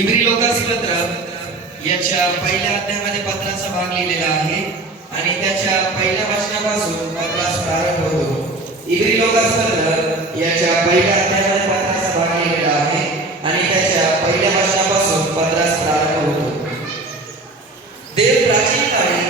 इब्री Lucas पत्र याच्या पहिल्या अध्यायामध्ये पत्राचा भाग लिहिलेला आहे आणि त्याच्या पहिल्या वाचनापासून पत्रास प्रारंभ होतो. इब्री लोकास पत्र याच्या पहिल्या अध्यायामध्ये पत्राचा भाग लिहिलेला आहे आणि त्याच्या पहिल्या वाचनापासून पत्रास प्रारंभ होतो. देव प्राचीन काळी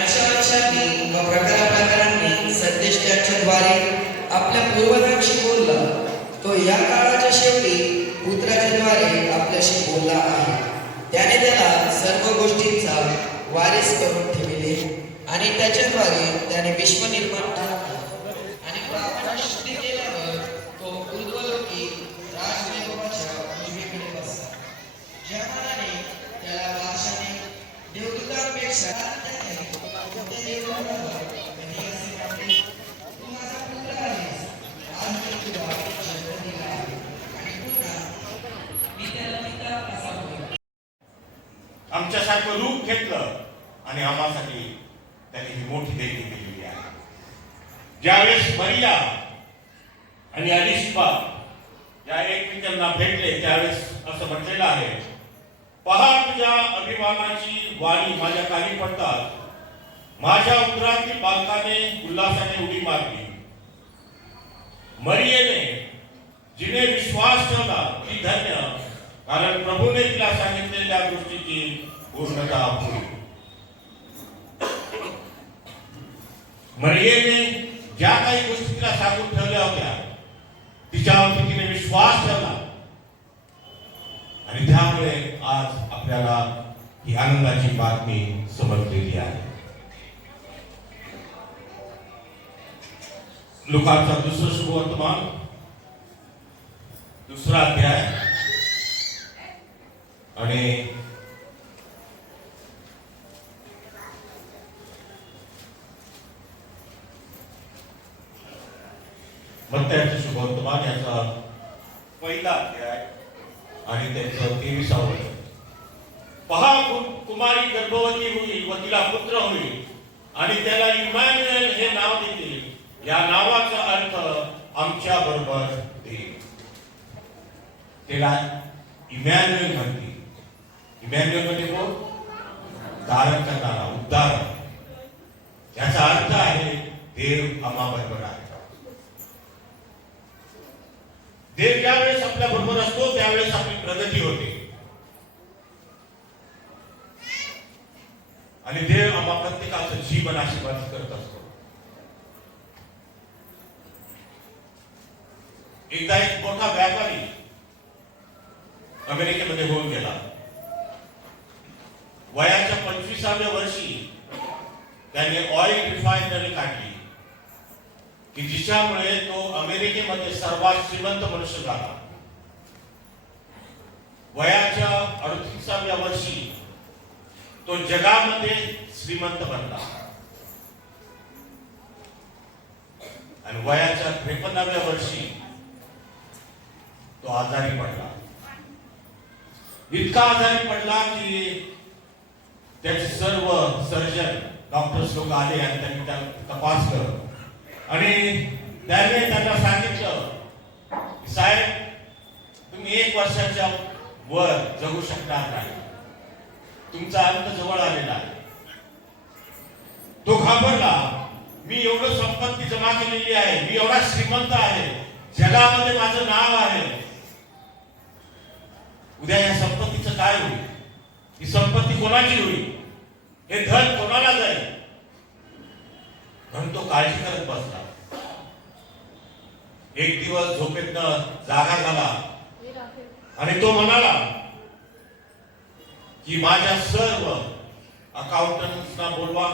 अंशांशांनी व प्रकारा प्रकारांनी संदेष्टांच्या द्वारे आपल्या पूर्वजांशी बोलला तो या काळाच्या शेवटी पुत्राच्या द्वारे आपल्याशी बोलला आहे. त्याने त्याला सर्व गोष्टींचा वारीस करून ठेवले आणि त्याच्याद्वारे त्याने विश्व निर्माण केले आणि पापाची शुद्धी केल्यावर तो ऊर्ध्वलोकी राजवैभवाच्या उजवीकडे बसला ज्या मानाने त्याला वारशाने देवदूतांपेक्षा त्याने त्या देवदूतावर कधी असे वाटले, तू माझा पुत्र आहेस, आज मी तुला जन्म दिला आहे. आणि पुन्हा मी त्याला पिता असा बोलला. आमच्यासारखं रूप घेतलं आणि आम्हासाठी त्याने ही मोठी देणगी दिलेली आहे. ज्यावेळेस मरिया आणि अलिशबा या एकमेकांना भेटले त्यावेळेस असं म्हटलेलं आहे पहा तुझ्या अभिमानाची वाणी माझ्या खाली पडतात. माझ्या उदरातील बालकाने उल्हासाने उडी मारली. मरियेने जिने विश्वास ठेवला ती धन्य कारण प्रभूने तिला सांगितलेल्या गोष्टीची होईल मरियेने ज्या काही गोष्टी तिला सांगून ठेवल्या होत्या, तिच्यावरती तिने विश्वास ठेवला. आणि त्यामुळे आज आपल्याला ही आनंदाची बातमी समजलेली आहे. लुकाचा दुसरं शुभवर्तमान दुसरा अध्याय. आणि मत्त्याचं शुभवर्तमान याचा पहिला अध्याय आणि त्याचं तेविसावं पहा कुमारी गर्भवती होईल व तिला पुत्र होईल आणि त्याला इमॅन्युएल हे नाव देतील. या नावाचा अर्थ आमच्या बरोबर देईल. त्याला इमॅन्युएल म्हणतील. इमॅन्युएल म्हणजे कोण? धारण करणारा उद्धार. याचा अर्थ आहे देव आम्हा बरोबर आहे देव ज्यावेळेस आपल्या बरोबर असतो त्यावेळेस आपली प्रगती होते आणि देव आम्हा प्रत्येकाचं जीवन आशीर्वादित करत असतो एकदा एक मोठा व्यापारी अमेरिकेमध्ये होऊन गेला वयाच्या पंचवीसाव्या वर्षी त्याने ऑइल रिफायनरी काढली की जिच्यामुळे तो अमेरिकेमध्ये सर्वात श्रीमंत मनुष्य झाला. वयाच्या अडतीसाव्या वर्षी तो जगामध्ये श्रीमंत बनला. आणि वयाच्या त्रेपन्नाव्या वर्षी तो आजारी पडला. इतका आजारी पडला की त्याचे सर्व सर्जन डॉक्टर्स लोक आले आणि त्यांनी त्याला तपास करत आणि त्याने त्यांना सांगितलं की साहेब तुम्ही एक वर्षाच्या वर जगू शकणार नाही. तुमचा अंत जवळ आलेला आहे. तो घाबरला. मी एवढं संपत्ती जमा केलेली आहे. मी एवढा श्रीमंत आहे. जगामध्ये माझं नाव आहे. उद्या या संपत्तीचं काय होईल? ही संपत्ती कोणाची होईल? हे धन कोणाला जाईल? म्हणून तो काळजी करत बसला. एक दिवस झोपेतनं जागा झाला. आणि तो म्हणाला की माझ्या सर्व अकाउंटंट्सना बोलवा.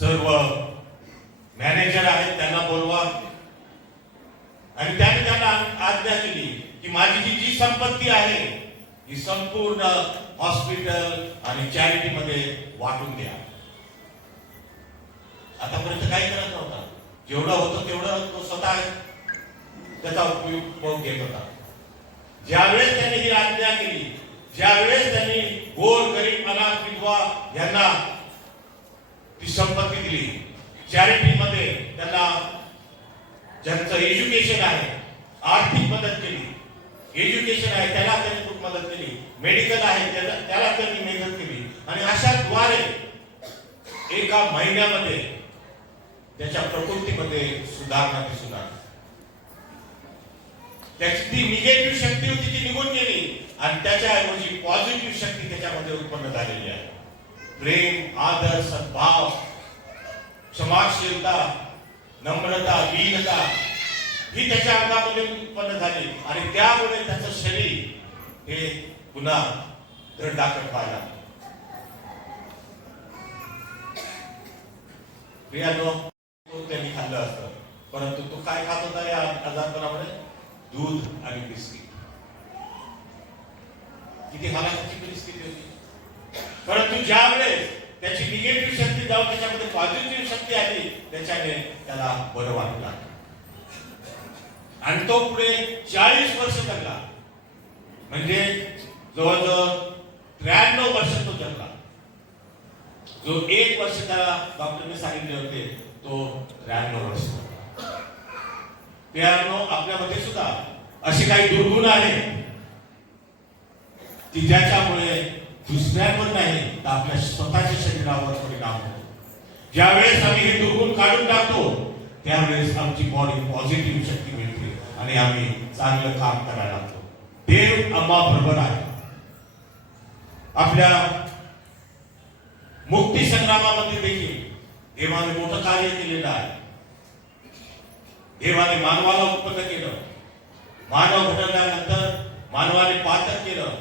सर्व मॅनेजर आहेत त्यांना बोलवा. आणि त्याने त्यांना आज्ञा केली की माझी जी जी संपत्ती आहे ही संपूर्ण हॉस्पिटल आणि चॅरिटी मध्ये वाटून द्या. आतापर्यंत काही करत नव्हता. जेवढं होतं तेवढं तो स्वतः त्याचा उपयोग घेत होता. ज्यावेळेस त्यांनी ही आज्ञा केली ज्यावेळेस त्यांनी गोर गरीब अनाथ विधवा यांना ती संपत्ती दिली चॅरिटी मध्ये त्यांना ज्यांचं एज्युकेशन आहे आर्थिक मदत केली. एज्युकेशन आहे त्याला त्यांनी मेडिकल आहे त्याला त्याला त्यांनी मेहनत केली. आणि अशा द्वारे एका महिन्यामध्ये त्याच्या प्रकृतीमध्ये सुधारणा दिसून आली त्याची ती निगेटिव्ह शक्ती होती ती निघून गेली. आणि त्याच्याऐवजी पॉझिटिव्ह शक्ती त्याच्यामध्ये उत्पन्न झालेली आहे. प्रेम आदर सद्भाव क्षमाशीलता नम्रता दीनता ही त्याच्या अंगामध्ये उत्पन्न झाली. आणि त्यामुळे त्याचं शरीर हे पुन्हा दृढ दाखल पाहिला. प्रियानो तो त्यांनी खाल्लं असतं. परंतु तो काय खात होता या आजारपणामुळे? दूध आणि बिस्किट. किती हालाची परिस्थिती होती. परंतु ज्या वेळेस त्याची निगेटिव्ह शक्ती जाऊन त्याच्यामध्ये पॉझिटिव्ह शक्ती आली त्याच्याने त्याला बरं वाटलं. आणि तो पुढे चाळीस वर्ष जगला. म्हणजे जवळजवळ त्र्याण्णव वर्ष तो जगला. जो एक वर्ष त्याला डॉक्टरने सांगितले होते तो त्र्याण्णव वर्ष. त्र्याण्णव आपल्यामध्ये सुद्धा असे काही दुर्गुण आहेत की ज्याच्यामुळे दुसऱ्यांवर नाही तर आपल्या स्वतःच्या शरीरावर परिणाम होतो. ज्यावेळेस आम्ही हे दुर्गुण काढून टाकतो त्यावेळेस आमची बॉडी पॉझिटिव्ह शक्ती मिळते आणि आम्ही चांगलं काम करायला लागतो. देव आम्हा बरोबर आहे. आपल्या मुक्ती संग्रामामध्ये देखील देवाने मोठं कार्य केलेलं आहे. देवाने मानवाला उत्पन्न केलं. मानव घडवल्यानंतर मानवाने पातक केलं.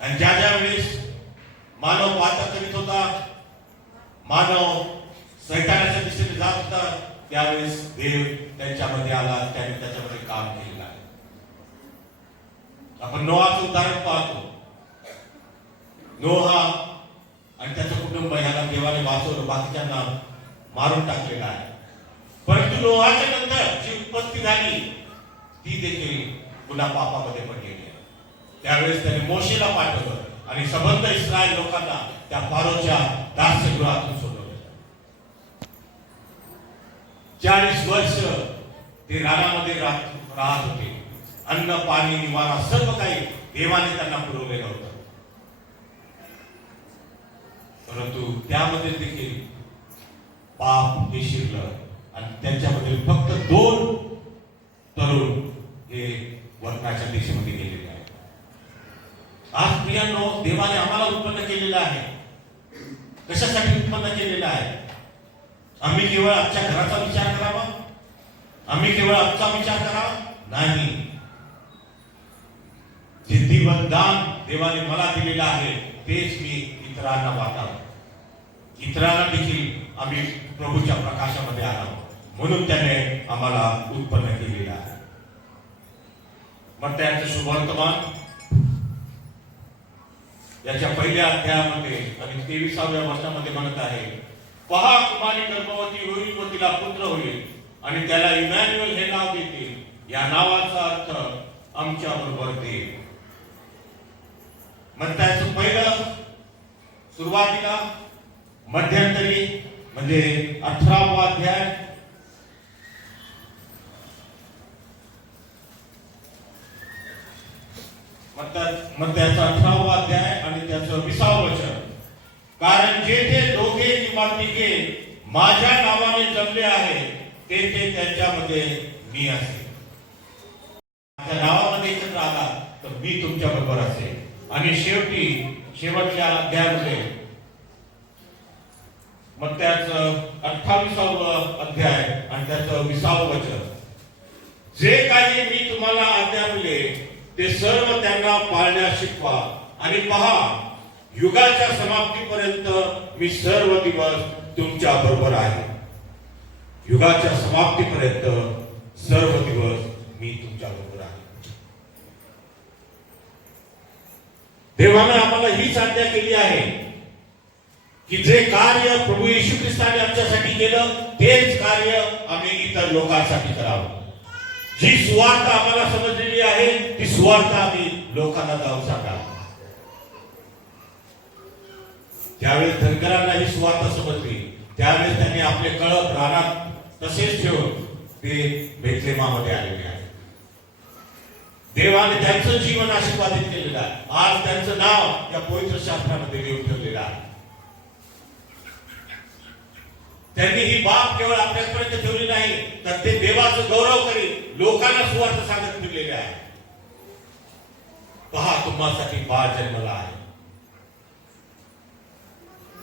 आणि ज्या ज्या वेळेस मानव पातक करीत होता मानव सैतानाच्या दिशेने जात होता त्यावेळेस देव त्यांच्यामध्ये आला त्याने त्याच्यामध्ये काम केलेलं आहे. आपण नोहाचं उदाहरण पाहतो. नोहा आणि त्याचं कुटुंब ह्याला देवाने वाचवलं बाकीच्यांना मारून टाकलेलं आहे. परंतु नोहाच्या नंतर जी उत्पत्ती झाली ती देखील पुन्हा पापामध्ये पडलेली आहे त्यावेळेस त्याने मोशेला पाठवलं आणि सबंध इस्रायल लोकांना त्या फारोच्या दासगृहातून सोडवलं. चाळीस वर्ष ते रानामध्ये राहत राहत होते. अन्न पाणी निवारा सर्व काही देवाने त्यांना पुरवलेलं होतं. परंतु त्यामध्ये देखील पाप हे शिरलं आणि त्यांच्यामध्ये फक्त दोन तरुण हे वर्णाच्या दिशेमध्ये गेलेले आहेत. आज प्रियांनो देवाने आम्हाला उत्पन्न केलेलं आहे. कशासाठी उत्पन्न केलेलं आहे? आम्ही केवळ आमच्या घराचा विचार करावा? आम्ही केवळ आमचा विचार करावा? नाही. जे दान देवाने मला दिलेलं आहे तेच मी इतरांना वाटावं इतरांना देखील आम्ही प्रभूच्या प्रकाशामध्ये आणावं म्हणून त्याने आम्हाला उत्पन्न केलेलं आहे. मग त्याचं शुभवर्तमान याच्या पहिल्या अध्यायामध्ये आणि तेविसाव्या वर्षामध्ये म्हणत आहे पहा कुमारी गर्भवती होईल व तिला पुत्र होईल आणि त्याला इमॅन्युअल हे नाव देतील. या नावाचा अर्थ आमच्या बरोबर देईल मग त्याचं पहिलं सुरुवातीला मध्यंतरी म्हणजे अठरावा अध्याय. मग मग त्याचा अठरावा अध्याय आणि त्याचं विसावं वचन. कारण जेथे दोघे किंवा तिघे माझ्या नावाने जमले आहे तेथे त्यांच्यामध्ये मी असेल माझ्या नावामध्ये एकत्र आला तर मी तुमच्या बरोबर असेल आणि शेवटी शेवटच्या अध्यायामध्ये मग त्याच अठ्ठावीसावं अध्याय आणि त्याचं विसावं वचन. जे काही मी तुम्हाला आज्ञापले ते सर्व त्यांना पाळण्यास शिकवा. आणि पहा युगाच्या समाप्तीपर्यंत मी सर्व दिवस तुमच्या बरोबर आहे. युगाच्या समाप्तीपर्यंत सर्व दिवस मी तुमच्या बरोबर आहे. देवानं आम्हाला हीच आज्ञा केली आहे की जे कार्य प्रभू येशू ख्रिस्ताने आमच्यासाठी केलं तेच कार्य आम्ही इतर लोकांसाठी करावं. जी सुवार्थ आम्हाला समजलेली आहे ती सुवार्थ आम्ही लोकांना जाऊ सांगा त्यावेळेस धनकरांना ही सुवार्थ समजली त्यावेळेस त्यांनी आपले कळप रानात तसेच ठेवून ते बेतलेमामध्ये आलेले आहे देवाने त्यांचं जीवन आशीर्वादित केलेलं आहे. आज त्यांचं नाव या पवित्र शास्त्रामध्ये लिहून ठेवलेलं आहे. त्यांनी ही बाब केवळ आपल्यापर्यंत ठेवली नाही तर ते देवाचं गौरव करीत लोकांना सुवार्थ सांगत फिरलेले आहे. पहा तुम्हासाठी बाळ जन्मला आहे.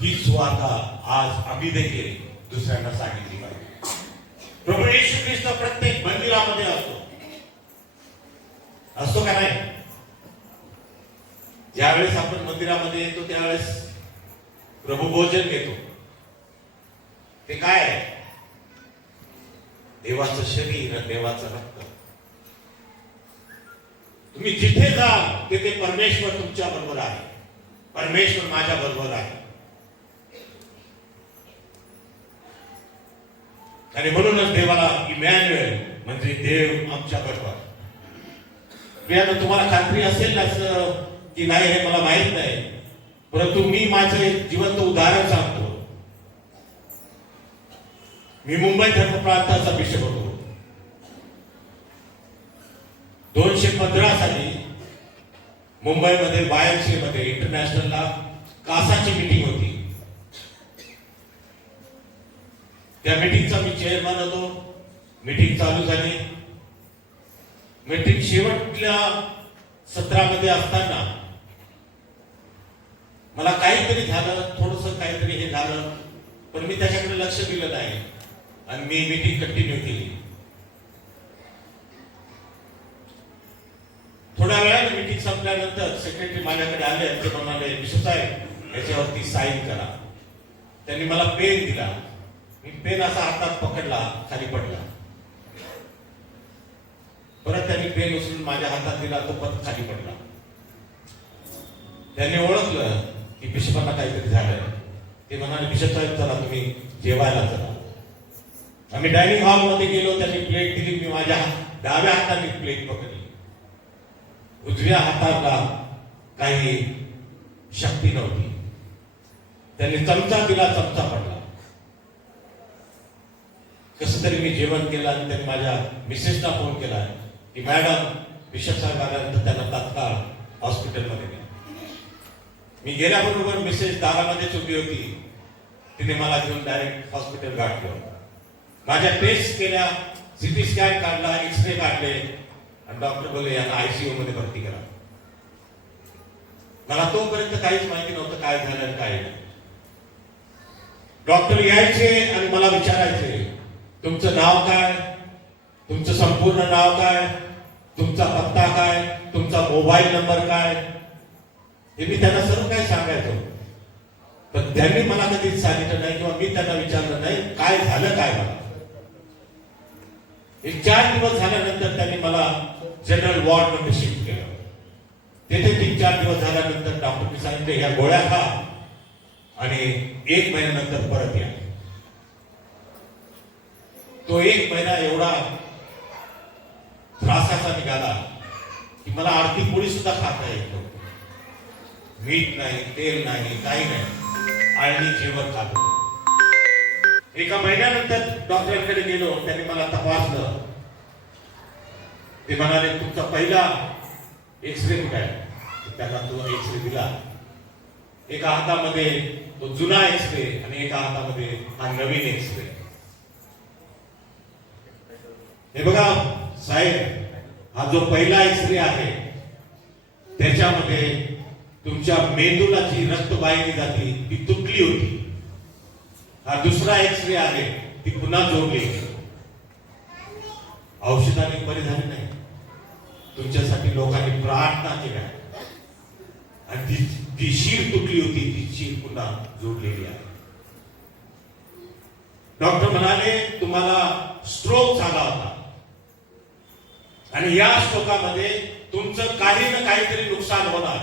ही सुवार्था आज आम्ही देखील दुसऱ्यांना सांगितली पाहिजे. प्रभू येशू ख्रिस्त प्रत्येक मंदिरामध्ये असतो. असतो का नाही? ज्यावेळेस आपण मंदिरामध्ये येतो त्यावेळेस प्रभू भोजन घेतो. ते काय आहे? देवाचं शरीर आणि देवाचं रक्त. तुम्ही जिथे जा तिथे परमेश्वर तुमच्या बरोबर आहे. परमेश्वर माझ्या बरोबर आहे. आणि म्हणूनच देवाला इमॅन्युएल म्हणजे देव आमच्या बरोबर. प्रियानं तुम्हाला खात्री असेल असं की नाही हे मला माहीत नाही. परंतु मी माझे जिवंत उदाहरण सांगतो. मी मुंबई धर्म प्रांताचा बिशप होतो. दोनशे पंधरा साली मुंबईमध्ये वायमसी मध्ये इंटरनॅशनलला कासाची मीटिंग होती. त्या मिटिंगचा मी चेअरमॅन होतो. मीटिंग चालू झाली. मीटिंग शेवटल्या सत्रामध्ये असताना मला काहीतरी झालं थोडस काहीतरी हे झालं पण मी त्याच्याकडे लक्ष दिलं नाही आणि मी मीटिंग कंटिन्यू केली. थोड्या वेळाने मीटिंग संपल्यानंतर सेक्रेटरी माझ्याकडे आले आणि ते म्हणाले विश्व साहेब याच्यावरती साईन करा. त्यांनी मला पेन दिला. मी पेन असा हातात पकडला खाली पडला. परत त्यांनी पेन उचलून माझ्या हातात दिला तो परत खाली पडला. त्यांनी ओळखलं की बिशपांना काहीतरी झालंय. ते म्हणाले बिशप साहेब चला तुम्ही जेवायला चला. आम्ही डायनिंग हॉलमध्ये गेलो त्यांनी प्लेट दिली मी माझ्या डाव्या हाताने प्लेट पकडली. उजव्या हाताला काही शक्ती नव्हती. त्यांनी चमचा दिला चमचा पडला. कस तरी मी जेवण केलं आणि त्यांनी माझ्या मिसेसला फोन केला. की मॅडम बिशप साहेब आल्यानंतर त्यांना तात्काळ हॉस्पिटलमध्ये गेले मी गेल्याबरोबर मिसेस दारामध्येच उभी होती. तिने मला घेऊन डायरेक्ट हॉस्पिटल गाठलं. माझ्या टेस्ट केल्या सिटी स्कॅन काढला एक्सरे काढले आणि डॉक्टर बोलले यांना आयसीयू मध्ये भरती करा. मला तोपर्यंत काहीच माहिती नव्हतं काय झालं काय नाही. डॉक्टर यायचे आणि मला विचारायचे तुमचं नाव काय? तुमचं संपूर्ण नाव काय? तुमचा पत्ता काय? तुमचा मोबाईल नंबर काय? हे मी त्यांना सर्व काही सांगायचो. पण त्यांनी मला कधीच सांगितलं नाही किंवा मी त्यांना विचारलं नाही काय झालं काय मला एक चार दिवस झाल्यानंतर त्यांनी मला जनरल वॉर्डमध्ये शिफ्ट केलं. तेथे तीन चार दिवस झाल्यानंतर डॉक्टरने सांगितले ह्या गोळ्या खा आणि एक महिन्यानंतर परत या. तो एक महिना एवढा त्रासाचा निघाला. की मला आरती पोळी सुद्धा खाता येत मीठ नाही तेल नाही काही नाही. आळणी जेवण खात एका महिन्यानंतर डॉक्टरांकडे गेलो त्यांनी मला तपासलं. ते म्हणाले तुमचा पहिला एक्सरे कुठे आहे? त्यांना तो एक्सरे दिला. एका हातामध्ये तो जुना एक्सरे आणि एका हातामध्ये हा नवीन एक्सरे हे बघा साहेब हा जो पहिला एक्सरे आहे त्याच्यामध्ये तुमच्या मेंदूला रक्तवाहिनी जाती ती तुटली होती. हा दुसरा एक्सरे आहे ती पुन्हा जोडली. औषधाने बरी झाली नाही. तुमच्यासाठी लोकांनी प्रार्थना केल्या आणि ती ती शीर तुटली होती ती शीर पुन्हा जोडलेली आहे. डॉक्टर म्हणाले तुम्हाला स्ट्रोक झाला होता. आणि या श्लोकामध्ये तुमचं काही ना काहीतरी नुकसान होणार.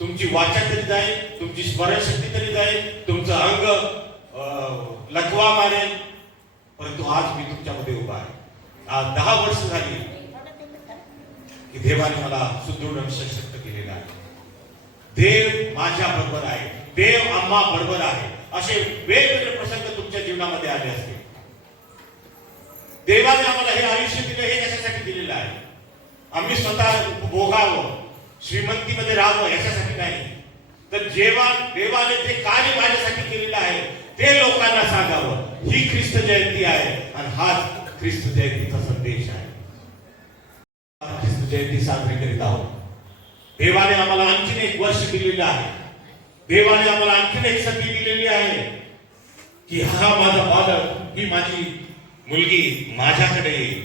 तुमची वाचा तरी जाईल तुमची स्मरणशक्ती तरी जाईल तुमचं अंग अं, लकवा मारेल. परंतु आज मी तुमच्यामध्ये उभा आहे. आज दहा वर्ष झाली की देवाने मला सुदृढ सशक्त केलेलं आहे. देव माझ्या बरोबर आहे. देव आम्हा बरोबर आहे. असे वेगवेगळे प्रसंग तुमच्या जीवनामध्ये आले असतील. देवाने आम्हाला हे आयुष्य दिलं हे कशासाठी दिलेलं आहे? आम्ही स्वतः भोगावं श्रीमंतीमध्ये राहावं याच्यासाठी नाही. तर जेव्हा देवाने ते कार्य माझ्यासाठी केलेलं आहे ते लोकांना सांगावं. ही ख्रिस्त जयंती आहे आणि हाच ख्रिस्त जयंतीचा संदेश आहे. ख्रिस्त जयंती साजरी करीत आहोत. देवाने आम्हाला आणखीन एक वर्ष दिलेलं आहे. देवाने आम्हाला आणखीन एक संधी दिलेली आहे की हा माझा बालक ही माझी मुलगी माझ्याकडे येईल.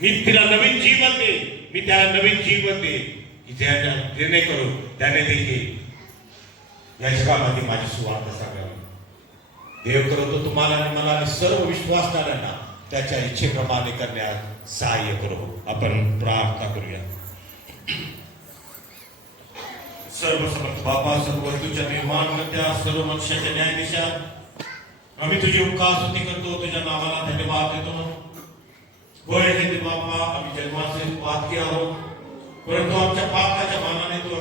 मी तिला नवीन जीवन दे मी त्याला नवीन जीवन दे की ज्याने जेणेकरून त्याने देखील या जगामध्ये माझी सुवार्थ सांगावी. देव करतो तुम्हाला आणि मला आणि सर्व विश्वासणाऱ्यांना त्याच्या इच्छेप्रमाणे करण्यात सहाय्य करू. आपण प्रार्थना करूया. सर्व समर्थ बाबा सर्व तुझ्या निर्माण सर्व मनुष्याच्या न्यायाधीशा आम्ही तुझी उपकार स्तुती करतो तुझ्या नावाला धन्यवाद देतो होय हे ते बाबा आम्ही जन्माचे पाप आहोत परंतु आमच्या पापाच्या मानाने तू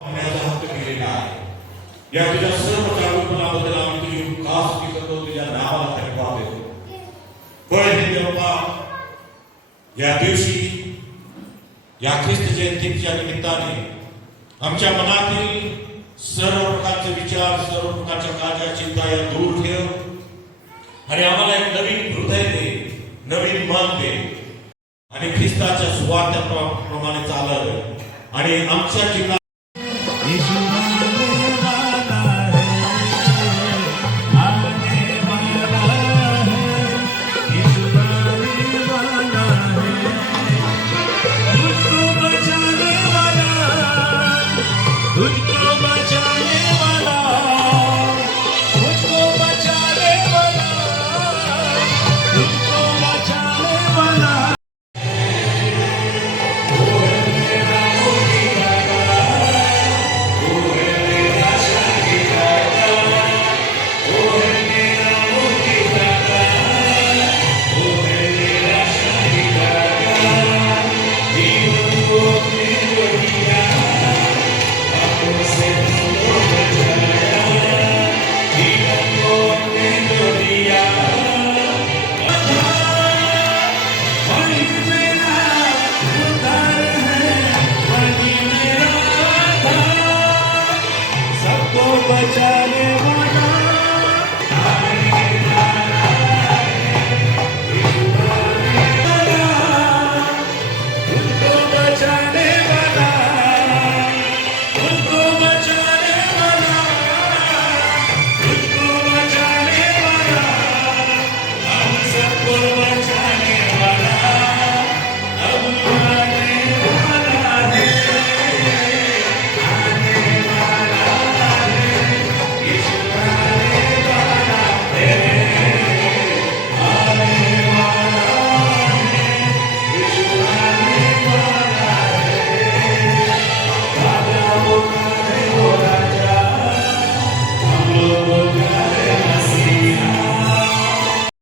आम्हाला हक्क दिलेला आहे या तुझ्या सर्व जागरूकपणाबद्दल आम्ही तुझी उपकार स्तुती करतो तुझ्या नावाला धन्यवाद देतो होय हे ते बाबा या दिवशी या ख्रिस्त जयंतीच्या निमित्ताने आमच्या मनातील सर्व प्रकारचे विचार सर्व प्रकारच्या कार्या चिंता या दूर ठेव आणि आम्हाला एक नवीन हृदय दे नवीन मन दे. आणि ख्रिस्ताच्या सुवार्थाप्रमाणे चालत आणि आमच्या जीवनात